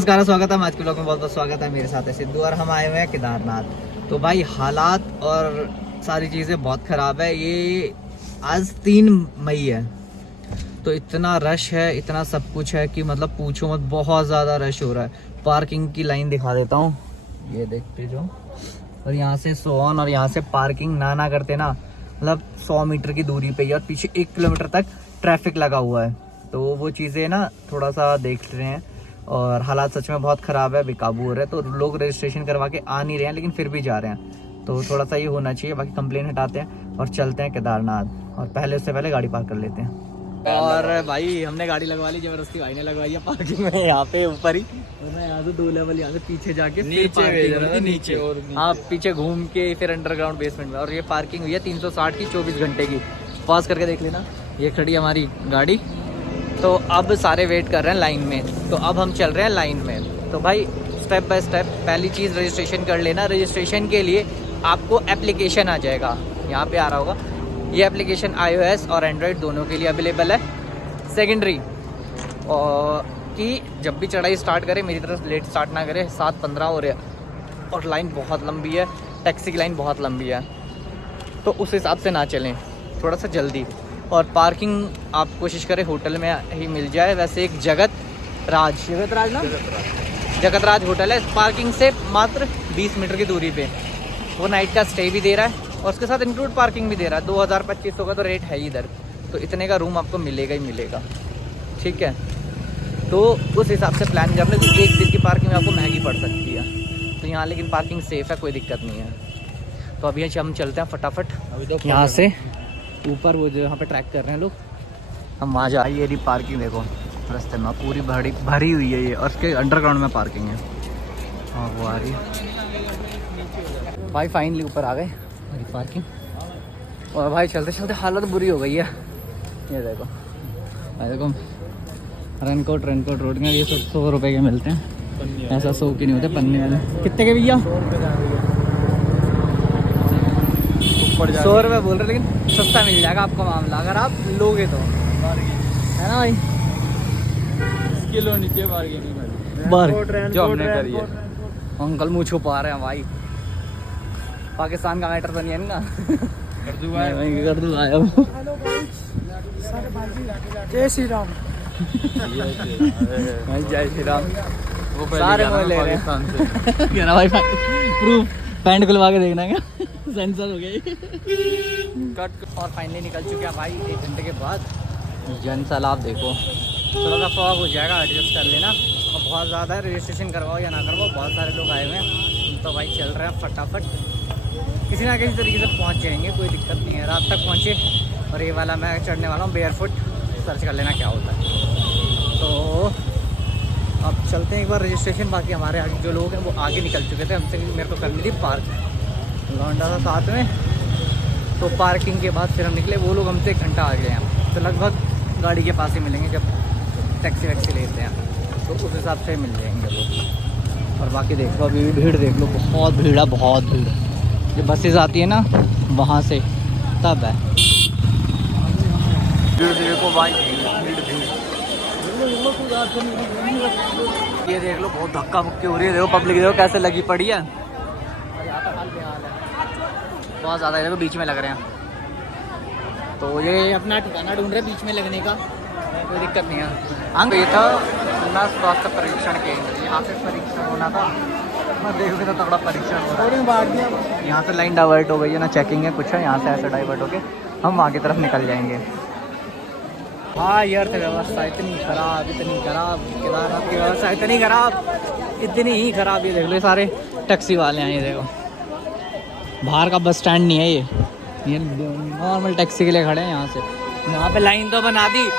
नमस्कार, स्वागत है आज के ब्लॉग में। बहुत बहुत स्वागत है। मेरे साथ है सिद्धू और हम आए हुए हैं केदारनाथ। तो भाई हालात और सारी चीज़ें बहुत ख़राब है। ये आज 3 मई है तो इतना रश है, इतना सब कुछ है कि मतलब पूछो मत, बहुत ज़्यादा रश हो रहा है। पार्किंग की लाइन दिखा देता हूँ, ये देखते जो। और यहाँ से सोन और यहाँ से पार्किंग ना करते ना, मतलब 100 मीटर की दूरी पे ही और पीछे 1 किलोमीटर तक ट्रैफिक लगा हुआ है। तो वो चीज़ें ना थोड़ा सा देख रहे हैं और हालात सच में बहुत ख़राब है, बेकाबू हो रहे हैं। तो लोग रजिस्ट्रेशन करवा के आ नहीं रहे हैं लेकिन फिर भी जा रहे हैं। तो थोड़ा सा ये होना चाहिए। बाकी कंप्लेन हटाते हैं और चलते हैं केदारनाथ। और उससे पहले गाड़ी पार्क कर लेते हैं। और भाई हमने गाड़ी लगवा ली, जबरदस्ती भाई ने लगवाई है पार्किंग में, यहाँ पे ऊपर ही। वरना यहाँ से 2 लेवल यहाँ से पीछे जाके नीचे और हाँ पीछे घूम के फिर अंडरग्राउंड बेसमेंट में। और ये पार्किंग हुई है 360 की, 24 घंटे की। पास करके देख लेना, ये खड़ी हमारी गाड़ी। तो अब सारे वेट कर रहे हैं लाइन में, तो अब हम चल रहे हैं लाइन में। तो भाई स्टेप बाय स्टेप, पहली चीज़ रजिस्ट्रेशन कर लेना। रजिस्ट्रेशन के लिए आपको एप्लीकेशन आ जाएगा, यहाँ पे आ रहा होगा। ये एप्लीकेशन iOS और एंड्रॉयड दोनों के लिए अवेलेबल है। सेकेंडरी और कि जब भी चढ़ाई स्टार्ट करें, मेरी तरफ लेट स्टार्ट ना करें। 7:15 हो रहा है और लाइन बहुत लंबी है, टैक्सी की लाइन बहुत लंबी है, तो उस हिसाब से ना चलें, थोड़ा सा जल्दी। और पार्किंग आप कोशिश करें होटल में ही मिल जाए। वैसे एक जगत राज ना होटल है, पार्किंग से मात्र 20 मीटर की दूरी पे। वो नाइट का स्टे भी दे रहा है और उसके साथ इंक्लूड पार्किंग भी दे रहा है। 2000-2500 का तो रेट है ही इधर, तो इतने का रूम आपको मिलेगा ही मिलेगा। ठीक है, तो उस हिसाब से प्लान कर लें। तो एक दिन की पार्किंग आपको महंगी पड़ सकती है, तो यहाँ लेकिन पार्किंग सेफ़ है, कोई दिक्कत नहीं है। तो अभी हम चलते हैं फटाफट यहाँ से ऊपर। वो जो यहाँ पे ट्रैक कर रहे हैं लोग, हम वहाँ जा। ये रही पार्किंग, देखो रास्ते में पूरी भरी हुई है ये, और उसके अंडरग्राउंड में पार्किंग है। हाँ वो आ रही है भाई। फाइनली ऊपर आ गए हमारी पार्किंग। और भाई चलते चलते हालत बुरी हो गई है। ये देखो रेनकोट रोड में ये 100 रुपये के मिलते हैं, ऐसा 100 के नहीं होते पन्ने वाले। कितने के भैया? 100 रुपये बोल रहे, लेकिन सस्ता मिल जाएगा आपको मामला, अगर आप लोगे तो, है ना भाई? किलो नीचे बार्गेनिंग जो हमने करी है। अंकल मुँह छुपा रहे हैं भाई। पाकिस्तान का मैटर तो नहीं है ना? कर दूँ आया हूँ। जय श्री राम। भाई जय श्री राम। वो सारे ले रहे हैं क्या ना भाई? प्रूफ पैंट खुलवा के देखना क्या? सेंसर हो गया कट। और फाइनली निकल चुके हैं भाई 1 घंटे के बाद। जन सैलाब देखो, थोड़ा सा फॉग हो जाएगा, एडजस्ट कर लेना। और बहुत ज़्यादा है, रजिस्ट्रेशन करवाओ या ना करवाओ, बहुत सारे लोग आए हुए हैं। तो भाई चल रहे हैं फटाफट, किसी ना किसी तरीके से पहुंच जाएंगे, कोई दिक्कत नहीं है। रात तक पहुंचे। और ये वाला मैं चढ़ने वाला हूँ बेयरफुट, सर्च कर लेना क्या होता है। तो अब चलते हैं एक बार रजिस्ट्रेशन। बाकी हमारे आगे जो लोग हैं वो आगे निकल चुके थे हमसे, मेरे को करनी थी पार्क, लौंडा था साथ में। तो पार्किंग के बाद फिर हम निकले, वो लोग हमसे 1 घंटा आ गए हैं। तो लगभग गाड़ी के पास ही मिलेंगे जब टैक्सी वैक्सी लेते हैं, तो उस हिसाब से मिल जाएंगे वो। और बाकी देख लो, अभी भी भीड़ देख लो, बहुत भीड़ है, बहुत भीड़। जो बसेज आती है ना वहाँ से, तब है भीड़। देखो भाई भीड़। ये देख लो बहुत धक्का मुक्की हो रही है। देखो पब्लिक देखो कैसे लगी पड़ी है। और यहाँ का हाल बेहाल है, बहुत ज़्यादा। देखो बीच में लग रहे हैं, तो ये अपना ठिकाना ढूंढ रहे बीच में लगने का, कोई दिक्कत नहीं है। हाँ ये था अपना स्वास्थ्य परीक्षण केंद्र, यहाँ पे परीक्षण होना था। मैं देखोगे तो तगड़ा परीक्षण हो रहा है। यहाँ से लाइन डाइवर्ट हो गई है ना, चेकिंग है कुछ है, यहाँ से ऐसे डाइवर्ट होके हम आगे तरफ निकल जाएंगे। हाँ ये अर्थव्यवस्था इतनी खराब, केदारनाथ की व्यवस्था इतनी ही खराब। ये देख लो सारे टैक्सी वाले हैं, ये देखो बाहर का बस स्टैंड नहीं है ये नॉर्मल टैक्सी के लिए खड़े हैं। यहाँ से यहाँ पे लाइन तो बना दी,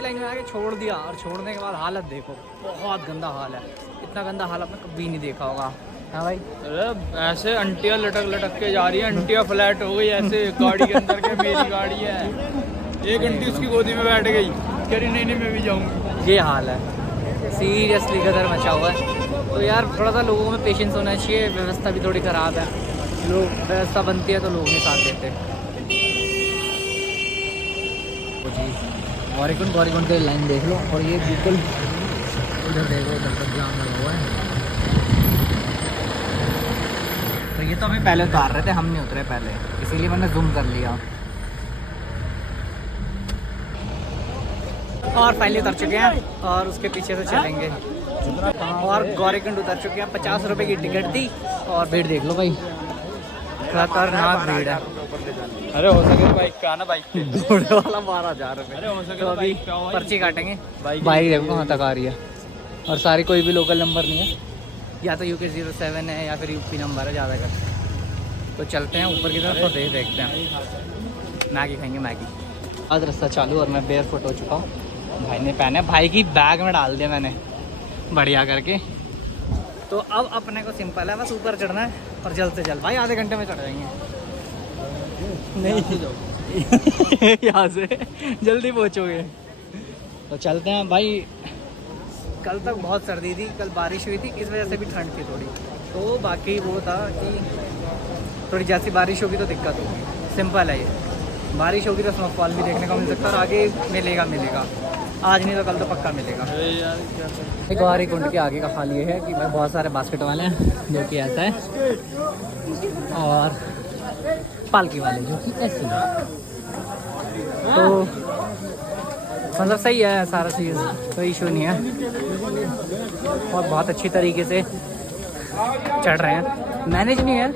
लाइन में आके छोड़ दिया। और छोड़ने के बाद हालत देखो, बहुत गंदा हाल है। इतना गंदा हाल आपने कभी नहीं देखा होगा। हाँ भाई, अरे ऐसे अंटिया लटक के जा रही है, अंटिया फ्लैट हो गई ऐसे गाड़ी के अंदर के। मेरी गाड़ी है, एक घंटी उसकी गोदी में बैठ गई, कह रही नहीं मैं भी जाऊँगी। ये हाल है, सीरियसली गदर मचा हुआ है। तो यार थोड़ा सा लोगों में पेशेंस होना चाहिए। व्यवस्था भी थोड़ी ख़राब है, लोग व्यवस्था बनती है तो लोग नहीं साथ देते। जी गौरीकुंड के लाइन देख लो। और ये बिल्कुल उधर देखो, उधर तक जाम लगा हुआ है। तो ये तो हमें पहले उतार रहे थे, हम नहीं उतरे पहले, इसीलिए मैंने जूम कर लिया। और फाइनली उतर चुके हैं और उसके पीछे से चलेंगे। और गौरीकुंड उतर चुके हैं, 50 रुपए की टिकट थी। और भीड़ देख लो भाई, खतरनाक भीड़ है। अरे हो सके तो बाइक पे आना, बाइक पे। घोड़े वाला 12,000 रुपये। अरे हो सके तो अभी बाइक पे आओ भाई। पर्ची काटेंगे। बाइक बाइक देखो कहाँ तक आ रही है, और सारी कोई भी लोकल नंबर नहीं है, या तो UK 07 है या फिर UP नंबर है ज़्यादा कर। तो चलते हैं ऊपर की तरफ और देखते हैं। मैगी खाएंगे, मैगी। आज रास्ता चालू और मैं बेयर फुट हो चुका हूँ। भाई ने पहने, भाई की बैग में डाल दिया मैंने बढ़िया करके। तो अब अपने को सिंपल है, बस ऊपर चढ़ना है और जल्द से जल्द। भाई आधे घंटे में चढ़ जाएंगे। नहीं यहाँ से जल्दी पहुँचोगे। तो चलते हैं भाई। कल तक बहुत सर्दी थी, कल बारिश हुई थी, इस वजह से भी ठंड थी थोड़ी। तो बाकी वो था कि थोड़ी जैसी बारिश होगी तो दिक्कत होगी, सिंपल है ये। बारिश होगी तो स्नोफॉल भी देखने को मिल सकता है और आगे मिलेगा। आज नहीं तो कल तो पक्का मिलेगा। एक गौरीकुंड के आगे का हाल ये है कि भाई बहुत सारे बास्केट वाले हैं जो कि ऐसा है, और पालकी वाले जो कि ऐसे है। तो मतलब सही है सारा चीज़, कोई इशू नहीं है। और बहुत अच्छी तरीके से चढ़ रहे हैं, मैनेज नहीं है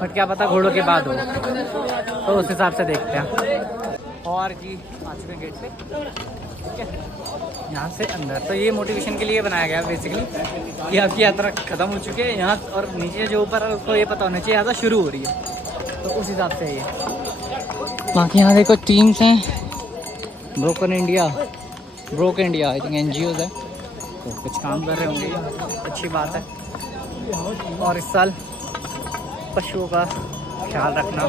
बट क्या पता घोड़ों के बाद हो, तो उस हिसाब से देखते हैं। और जी आ चुके हैं गेट पे, ठीक है, यहाँ से अंदर। तो ये मोटिवेशन के लिए बनाया गया बेसिकली कि आपकी यात्रा ख़त्म हो चुकी है यहाँ, और नीचे जो ऊपर है उसको ये पता होना चाहिए यात्रा शुरू हो रही है, तो उस हिसाब से ये। बाकी यहाँ देखो टीम्स हैं, broken India I think NGOs है, तो कुछ काम कर रहे होंगे, अच्छी बात है। और इस साल पशुओं का ख्याल रखना,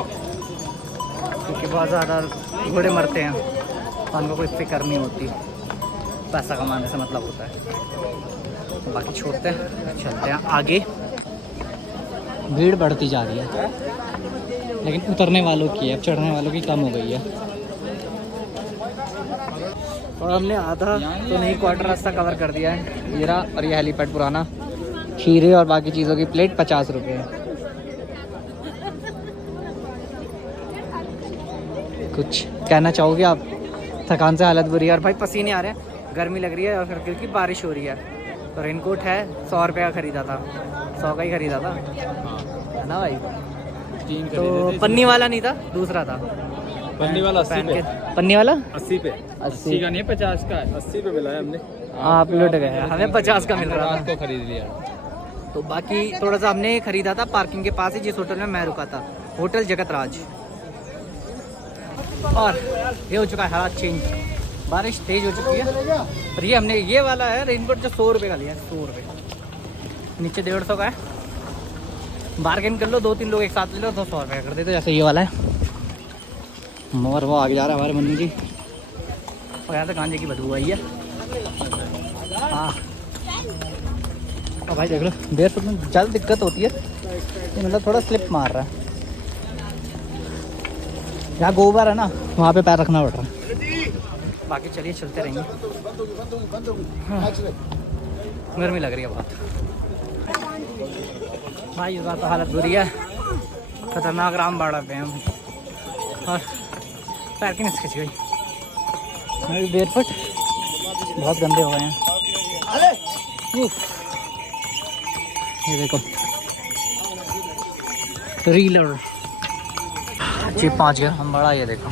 क्योंकि बहुत ज़्यादा घोड़े मरते हैं, उनको कोई फिक्र नहीं होती, पैसा कमाने से मतलब होता है। तो बाकी छोड़ते हैं, चलते हैं आगे। भीड़ बढ़ती जा रही है, लेकिन उतरने वालों की है, अब चढ़ने वालों की कम हो गई है। और हमने आधा तो नहीं, क्वार्टर रास्ता कवर कर दिया है। हीरा और ये हेलीपैड पुराना, खीरे और बाकी चीज़ों की प्लेट 50 रुपये है। कुछ कहना चाहोगे आप? थकान से हालत बुरी है और भाई पसीने आ रहे हैं, गर्मी लग रही है, और फिर क्योंकि बारिश हो रही है। तो रेनकोट है 100 रुपये का खरीदा था, 100 का ही खरीदा था, है ना भाई? तो पन्नी वाला नहीं था, दूसरा था। पन्नी वाला 80 पे, पन्नी वाला 80 पे, 80 का नहीं 50 का है, 80 पे मिला है हमने। आप लुट गए, हमें 50 का मिल रहा था, को खरीद लिया। तो बाकी थोड़ा सा हमने खरीदा था पार्किंग के पास ही, जिस होटल में मैं रुका था, होटल जगत राज। और ये हो चुका है हालात चेंज, बारिश तेज हो चुकी है। और ये हमने ये वाला है रेनकोट जो 100 रुपये का लिया है, 100 रुपये, नीचे 150 का है। बार्गेन कर लो, 2-3 लोग एक साथ ले लो तो 100 रुपये कर देते, जैसे ये वाला है। मगर वो आगे जा रहा है हमारे मन्नू जी, और यहाँ तक गांजे की बदबू आई है। हाँ, और भाई देख लो बेयर फुट में ज़्यादा दिक्कत होती है, ये मतलब थोड़ा स्लिप मार रहा है। यहाँ गोबर है ना, वहाँ पे पैर रखना पड़ रहा है। बाकी चलिए चलते रहेंगे। हाँ, गर्मी लग रही है बहुत भाई, इस बार तो हालत बुरी है, खतरनाक रामबाड़ा पे हम, और पैर की निस्किच गई। मैं भी बेयर फुट बहुत गंदे हो गए हैं। ये देखो रीलर जी 5 गया हम बड़ा, ये देखो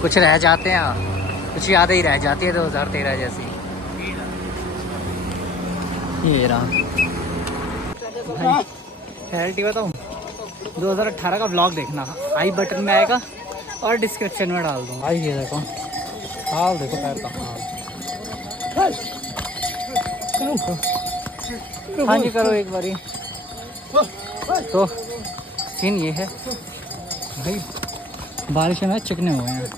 कुछ रह जाते हैं, कुछ यादें ही रह जाती है 2013 जैसी। ये रहा रियलिटी बताऊँ, 2018 का व्लॉग देखना, आई बटन में आएगा और डिस्क्रिप्शन में डाल दूँगा। भाई ये देखो हाल, देखो पैर का हाल। हाँ जी करो एक बारी। तो सीन ये है भाई, बारिश में चिकने हुए हैं,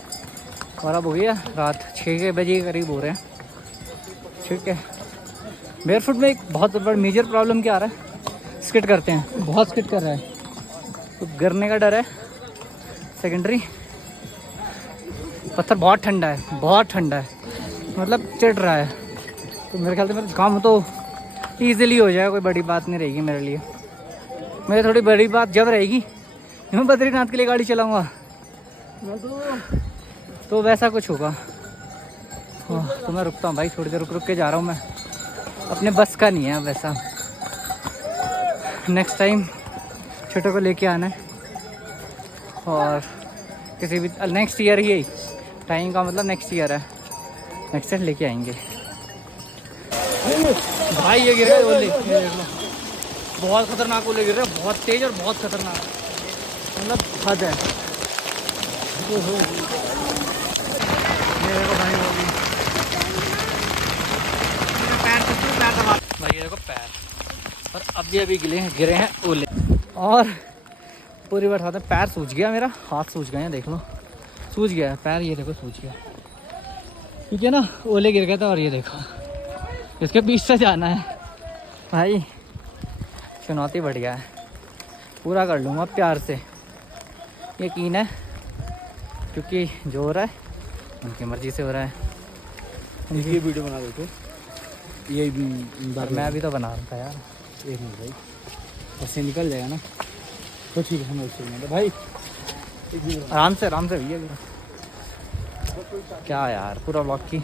और अब हो गया रात 6 बजे के करीब हो रहे हैं, ठीक है। बेयर फुट में एक बहुत बड़ा मेजर प्रॉब्लम क्या आ रहा है, स्किट करते हैं, बहुत स्किट कर रहा है, तो गिरने का डर है सेकेंडरी। पत्थर बहुत ठंडा है, बहुत ठंडा है, मतलब चिढ़ रहा है। तो मेरे ख्याल से मेरा काम तो ईजिली हो जाएगा, कोई बड़ी बात नहीं रहेगी मेरे लिए। मेरी थोड़ी बड़ी बात जब रहेगी मैं बद्रीनाथ के लिए गाड़ी चलाऊँगा, तो वैसा कुछ होगा। तो मैं रुकता हूँ भाई, थोड़ी देर रुक के जा रहा हूँ मैं, अपने बस का नहीं है वैसा। नेक्स्ट टाइम छोटों को लेके आना है, और किसी भी नेक्स्ट ईयर ही, टाइम का मतलब नेक्स्ट ईयर है, नेक्स्ट ईयर लेके आएंगे। भाई ये गिर रहा है ओले, ये देख लो, बहुत खतरनाक ओले गिर रहे हैं, बहुत तेज और बहुत खतरनाक, मतलब हद है। ये देखो भाई ओले, भाई ये देखो पैर, और अभी गिरे हैं ओले। और पूरी बात बताते हैं, पैर सूज गया मेरा, हाथ सूज गए हैं, देख लो सूज गया है पैर, ये देखो सूज गया, ठीक है ना, ओले गिर गए थे। और ये देखो इसके बीच से जाना है भाई, चुनौती बढ़ गया है, पूरा कर लूँगा प्यार से, यकीन है, क्योंकि जो हो रहा है उनकी मर्ज़ी से हो रहा है। ये वीडियो बना दो, ये मैं अभी तो बना रहा था यार, एक मिनट भाई, ऐसे निकल जाएगा ना तो ठीक है, मैं उससे भाई आराम से भैया। क्या यार पूरा ब्लॉक की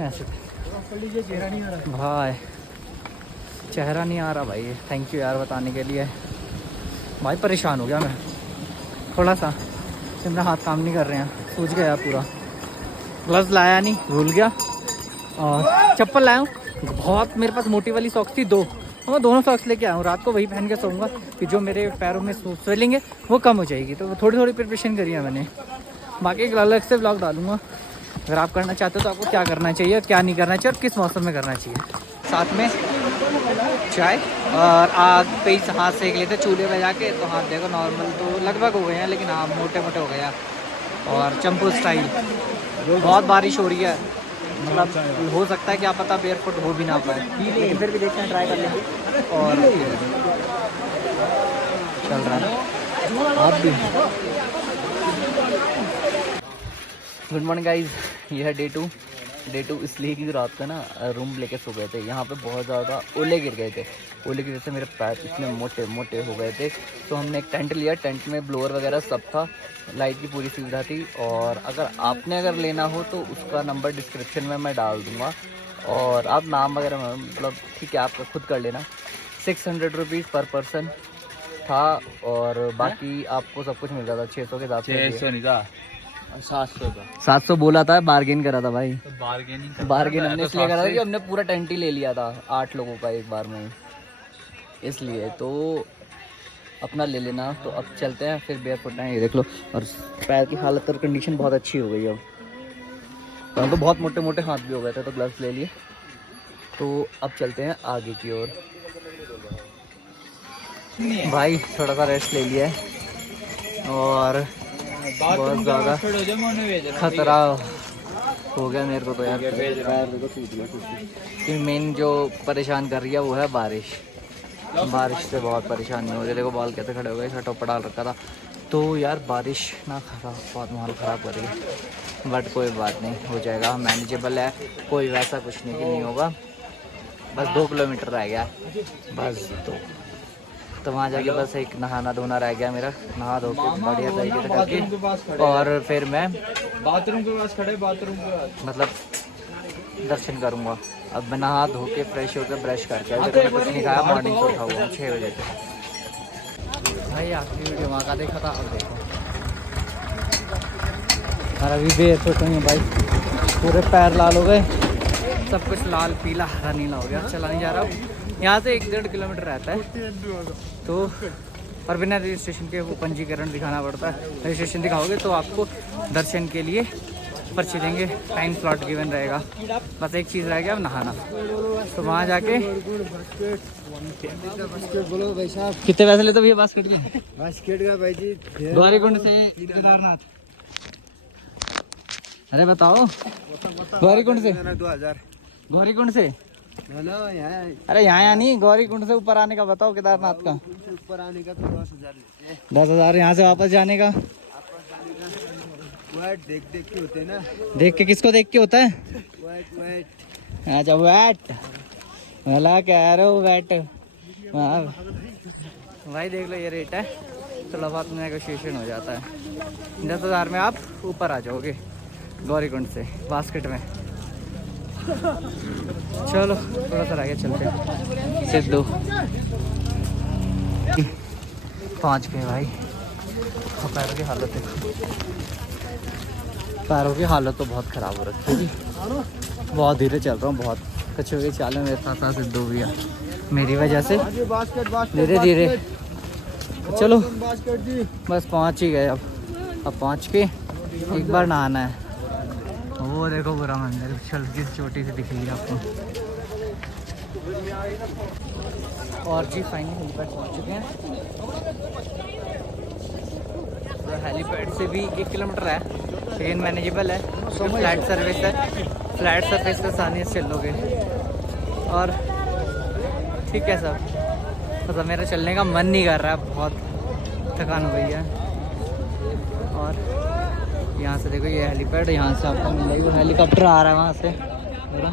ऐसे भाई, चेहरा नहीं आ रहा भाई, थैंक यू यार बताने के लिए। भाई परेशान हो गया मैं थोड़ा सा, मेरा हाथ काम नहीं कर रहे हैं, सूझ गया पूरा। ग्लव्स लाया नहीं, भूल गया, और चप्पल लाया हूँ, बहुत मेरे पास मोटी वाली सॉक्स थी 2, तो मैं दोनों सॉक्स लेके आया हूँ, रात को वही पहन के सोऊंगा कि जो मेरे पैरों में स्वेलिंग है वो कम हो जाएगी। तो थोड़ी थोड़ी प्रिपरेशन करी है मैंने, बाकी एक अलग से ब्लॉग डालूंगा। अगर आप करना चाहते हो तो आपको क्या करना चाहिए, क्या नहीं करना चाहिए, और किस मौसम में करना चाहिए। साथ में चाय और आग पे ही हाथ सेक लेते चूल्हे पे जाके, तो हाथ देखो नॉर्मल तो लगभग हो गए हैं, लेकिन हाँ मोटे मोटे हो गए हैं। और चंपू स्टाइल, बहुत बारिश हो रही है, मतलब हो सकता है क्या पता बेयरफुट हो भी ना पाए, लेकिन फिर भी देखते हैं, ट्राई कर लेंगे। और चल रहा है आप भी। गुड मॉर्निंग गाइज, ये है डे टू इसलिए कि रात का ना रूम लेके सो गए थे, यहाँ पे बहुत ज़्यादा ओले गिर गए थे, ओले की वजह से मेरे पैर इतने मोटे मोटे हो गए थे। तो हमने एक टेंट लिया, टेंट में ब्लोअर वगैरह सब था, लाइट की पूरी सुविधा थी। और अगर लेना हो तो उसका नंबर डिस्क्रिप्शन में मैं डाल दूँगा, और आप नाम वगैरह मतलब ठीक है आपका खुद कर लेना। 600 रुपीज़ पर पर्सन था, और बाकी आपको सब कुछ मिल जाता 600 के हिसाब से। 600 नहीं था, 700 था। 700 बोला था, बार्गेन करा था भाई, बार्गेनिंग हमने इसलिए करा था कि हमने पूरा टेंट ही ले लिया था 8 लोगों का एक बार में, इसलिए तो अपना ले लेना। तो अब चलते हैं, फिर बेयरफुट हैं, ये देख लो, और पैर की हालत और कंडीशन बहुत अच्छी हो गई है अब, तो बहुत मोटे मोटे हाथ भी हो गए थे, तो ग्लव्स ले लिए। तो अब चलते हैं आगे की ओर। भाई थोड़ा सा रेस्ट ले लिया है, और बहुत ज़्यादा खतरा हो गया मेरे को तो यार, कि मेन जो परेशान कर रही है वो है बारिश से बहुत परेशानी हो रही है। देखो बॉल कैसे खड़े हो गए, शर्ट ऊपर डाल रखा था, तो यार बारिश ना खराब, बहुत माहौल ख़राब कर रही है, बट कोई बात नहीं, हो जाएगा, मैनेजेबल है, कोई वैसा कुछ नहीं होगा। बस 2 किलोमीटर रह गया बस, तो वहाँ जाके बस एक नहाना धोना रह गया मेरा, नहा धो के बढ़िया तरीके से करके, और फिर मैं बाथरूम के पास खड़े, बाथरूम के पास मतलब दर्शन करूँगा। अब मैं नहा धो के फ्रेश होकर ब्रश करके, अभी मैं कुछ नहीं खाया, मॉर्निंग से उठा हुआ 6 बजे से। भाई आखिरी वीडियो वहाँ का देखा था, अब देखो और अभी बेयरफुट नहीं है भाई, पूरे पैर लाल हो गए, सब कुछ लाल पीला हरा नीला हो गया, चला नहीं जा रहा। यहाँ से 1-1.5 किलोमीटर रहता है, तो और बिना रजिस्ट्रेशन के वो पंजीकरण दिखाना पड़ता है। रजिस्ट्रेशन दिखाओगे तो आपको दर्शन के लिए पर्ची देंगे, टाइम स्लॉट गिवन रहेगा। बस एक चीज़ रह गया, अब नहाना, तो वहाँ जाके कितने पैसे लेते भैया बास्केट के? बास्केट का भाई जी गौरीकुंड से केदारनाथ, अरे बताओ, गौरीकुंड से 2000, गौरीकुंड से, अरे यहाँ नहीं, गौरीकुंड से ऊपर आने का बताओ, केदारनाथ का ऊपर आने का तो 10,000 लेते हैं। 10,000, यहाँ से वापस जाने का वेट देख देख के होते हैं ना। देख के किसको देख के होता है? वेट अच्छा वैट, भला कह रहे हो वैट। वाह भाई देख लो ये रेट है, थोड़ा बहुत नेगोशिएशन हो जाता है। 10,000 में आप ऊपर आ जाओगे गौरीकुंड से बास्केट में। चलो थोड़ा सा आगे चलते हैं। सिद्धू पहुँच गए भाई। पैरों की हालत देखो, पैरों की हालत तो बहुत ख़राब हो रखी है। बहुत धीरे चल रहा हूँ, बहुत कछुए की चाल में मेरे साथ सिद्धू भी है मेरी वजह से धीरे धीरे। चलो बस पहुँच ही गए। अब पहुँच के एक बार नहाना है। वो देखो पूरा मंदिर छल की चोटी से दिख रही है आपको। और जी फाइनली हेलीपैड पहुँच चुके हैं। तो हेलीपैड से भी 1 किलोमीटर है लेकिन मैनेजेबल है, फ्लैट सर्विस है। फ्लैट सर्विस से आसानी से चलोगे और ठीक है सब। मतलब मेरा चलने का मन नहीं कर रहा है, बहुत थकान हो गई है। और यहाँ से देखो ये हेलीपैड, यहाँ से आपको मिलेगा। हेलीकॉप्टर आ रहा है वहाँ से पूरा।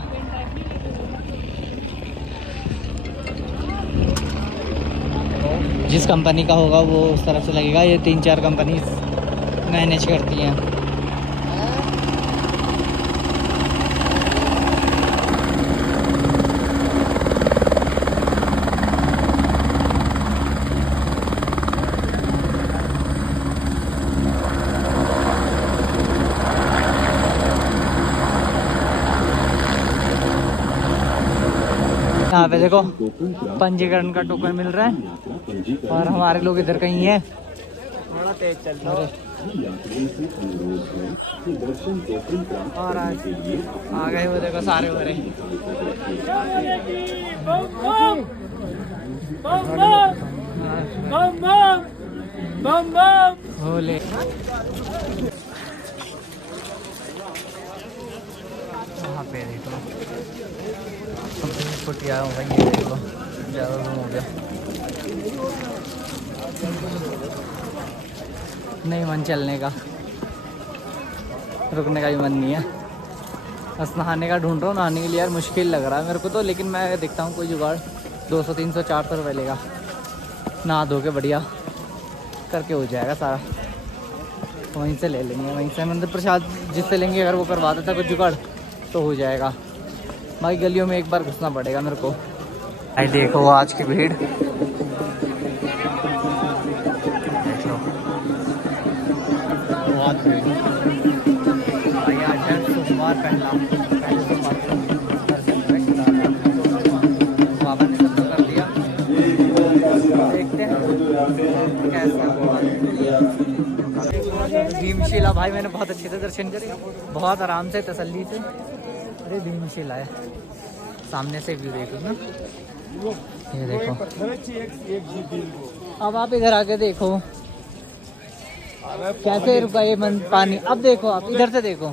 जिस कंपनी का होगा वो उस तरफ से लगेगा। ये 3-4 कंपनी मैनेज करती हैं। यहाँ पे देखो पंजीकरण का टोकन मिल रहा है और हमारे लोग इधर कहीं हैं। थोड़ा तेज चल रहा है। और आ गए वो देखो सारे हो रहे। भोले वहाँ पे देखो फुटिया हो गई। ये देखो ज़्यादा दूर हो गया। नहीं मन चलने का, रुकने का भी मन नहीं है। बस नहाने का ढूंढ रहा हूँ। नहाने के लिए यार मुश्किल लग रहा है मेरे को तो, लेकिन मैं देखता हूँ कोई जुगाड़। 200 300 400 रुपये लेगा, नहा धो के बढ़िया करके हो जाएगा सारा। वहीं से ले लेंगे, वहीं से मंदिर प्रसाद जिससे लेंगे अगर वो करवा देता कुछ जुगाड़ तो हो जाएगा। भाई गलियों में एक बार घुसना पड़ेगा मेरे को। भाई देखो आज की भीड़, देख लो बहुत भीड़। भाई आज है सोमवार, पहला सोमवार बाबा ने सब कर दिया। देखते हैं कैसा। भीमशिला भाई मैंने बहुत अच्छे से दर्शन करे, बहुत आराम से तसल्ली से। अरे भीमशिला है सामने से व्यू देखो ना, ये देखो। अब आप इधर आके देखो कैसे रुका ये पानी। अब देखो आप इधर से देखो